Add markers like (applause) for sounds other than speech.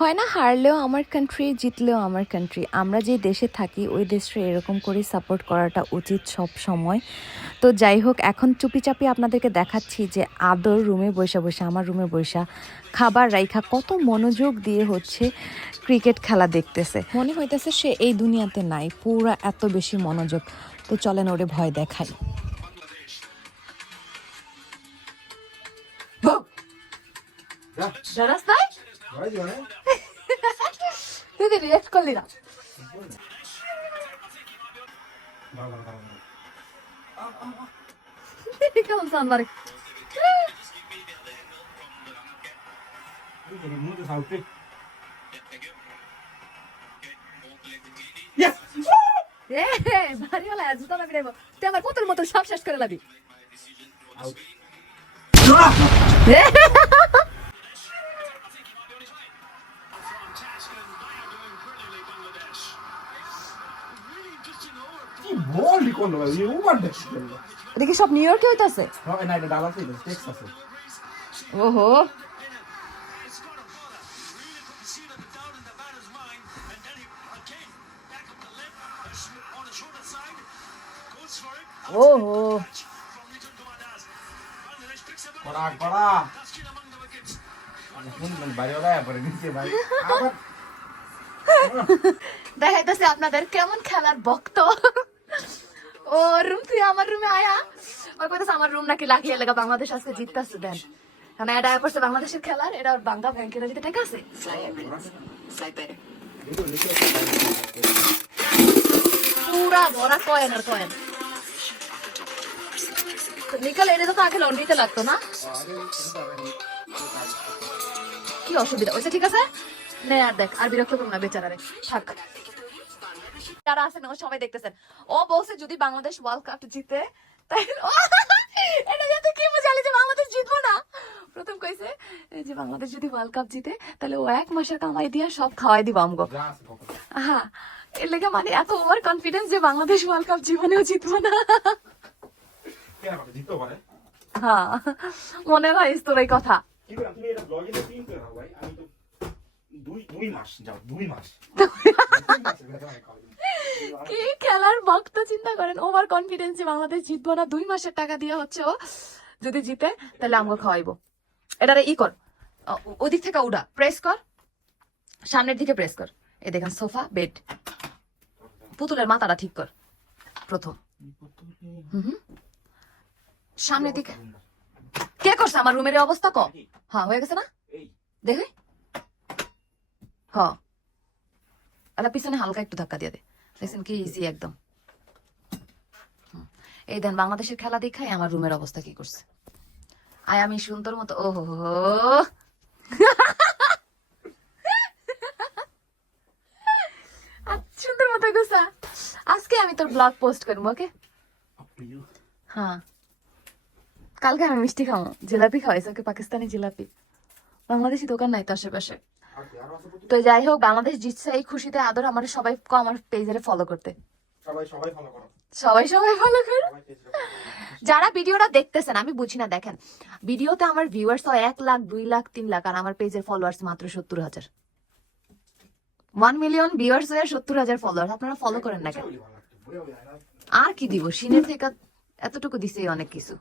হয় না হারলেও আমার কান্ট্রি জিতলেও আমার কান্ট্রি আমরা যে দেশে থাকি ওই দেশে এরকম করেই সাপোর্ট করাটা উচিত সব সময়। তো যাই হোক এখন চুপিচাপি আপনাদেরকে দেখাচ্ছি যে আদর রুমে বসে বসে আমার রুমে বসা খাবার রাইখা কত মনোযোগ দিয়ে হচ্ছে ক্রিকেট খেলা দেখতেছে। মনে হইতেছে সে এই দুনিয়াতে নাই পুরা এত বেশি মনোযোগ। তো চলেন ওরে ভয় দেখাই। নাই তুই তো রিয়েক্ট করলি না কেমন সাউন্ড বারে এ বাড়িওয়ালা জুতা লাগি দেবো তুই আমার পুতুল মতো সব শেষ করে লাবি কি বললি কোন ভাই ওভার দেখছি করল এটা কি সব নিউ ইয়র্কে হইতাছে? হয় না এটা ডালাস এটা টেক্সাসে ওহো। ওহো। দেখাইতেছে আপনাদের কেমন খেলার ভক্ত। ও, রুম তুই আমার রুমে আয়া। ওই কইতেছে আমার রুম নাকি লাগিয়ে লেগা বাংলাদেশ আজকে জিততেছে, দেন। কারণ এটা পড়ছে বাংলাদেশের খেলার, এটা ওর বাংলা ব্যাংকের দিতে ঠিক আছে। পুরা ভরা কয়েন আর কয়েন নিকাল এটা তো আগে লন্ড্রিতে লাগতো না? কি অসুবিধা হয়েছে ঠিক আছে? নে আর দেখ, আর বিরক্ত করো না, বেচারারে। থাক। যারা আছেন ও সবাই দেখতেছেন। ও বলছে যদি বাংলাদেশ ওয়ার্ল্ড কাপ জিতে তাই ও, (laughs) এটা যাতে কি বোঝালি যে বাংলাদেশ জিতবো না? প্রথম কইছে যে বাংলাদেশ যদি ওয়ার্ল্ড কাপ জিতে তাহলে ও এক মাসের কামাই দিয়া সব খাওয়াই দিব আমগো। হ্যাঁ এর লেগে মানে এত ওভার কনফিডেন্স যে বাংলাদেশ ওয়ার্ল্ড কাপ জীবনেও জিতবো না। হ্যাঁ মনে হয় তোর এই কথা। করে করে দুই মাস যাও দুই মাস। (laughs) কি খেলার ভক্ত চিন্তা করেন? ওভার কনফিডেন্স যে বাংলাদেশ জিতবো না, দুই মাসের টাকা দিয়ে হচ্ছে ও যদি জিতে, তাহলে আমাকে খাওয়াইবো। এটারে ই কর। ওদিক থেকে উড়া। প্রেস কর। সামনের দিকে প্রেস কর। এ দেখেন, সোফা বেড পুতুলের মাথাটা ঠিক কর। প্রথম। হুম। সামনের দিকে। কে করছে? আমার রুমের অবস্থা ক হ্যাঁ হয়ে গেছে না? দেখে। হ। এটা পিছনে হালকা একটু ধাক্কা দিয়ে দে। দেখছেন কি ইজি একদম। এই দেন, বাংলাদেশের খেলা দেখাই আমার রুমের অবস্থা কি করছে? আয়, আমি সুন্দর মতো ও হো সুন্দর মতো গুছা আজকে আমি তোর ব্লগ পোস্ট করব ওকে হ্যাঁ। কালকে আমি মিষ্টি খাব, জিলাপি খাওয়াইছে, ওকে পাকিস্তানি জিলাপি। বাংলাদেশি দোকান নাই তো আশেপাশে। তো যাই হোক বাংলাদেশ জিতছে এই খুশিতে আদর আমার সবাই আমার পেজে ফলো করতে। সবাই সবাই ফলো করো। সবাই সবাই ফলো করো। যারা ভিডিওটা দেখতেছেন আমি বুঝি না দেখেন। ভিডিওতে আমার ভিউয়ার্স হয় এক লাখ দুই লাখ তিন লাখ আর আমার পেজের ফলোয়ার্স মাত্র সত্তর হাজার। ওয়ান মিলিয়ন ভিউয়ার্স হয়ে সত্তর হাজার ফলোয়ার আপনারা ফলো করেন না কেন। আর কি দিব? সিনের থেকে এতটুকু দিছেই অনেক কিছু।